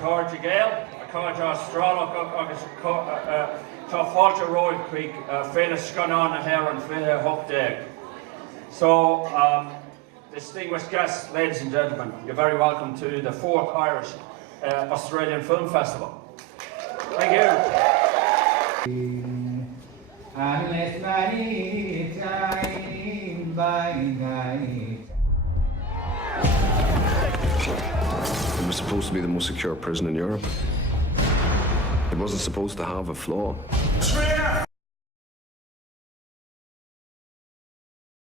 Corja Gale, Corja Strala, Tá Fáilte Road Creek, Féiles Scanán na Heron, Féile Hookdag. So, distinguished guests, ladies and gentlemen, you're very welcome to the 4th Irish Australian Film Festival. Thank you. It was supposed to be the most secure prison in Europe. It wasn't supposed to have a flaw.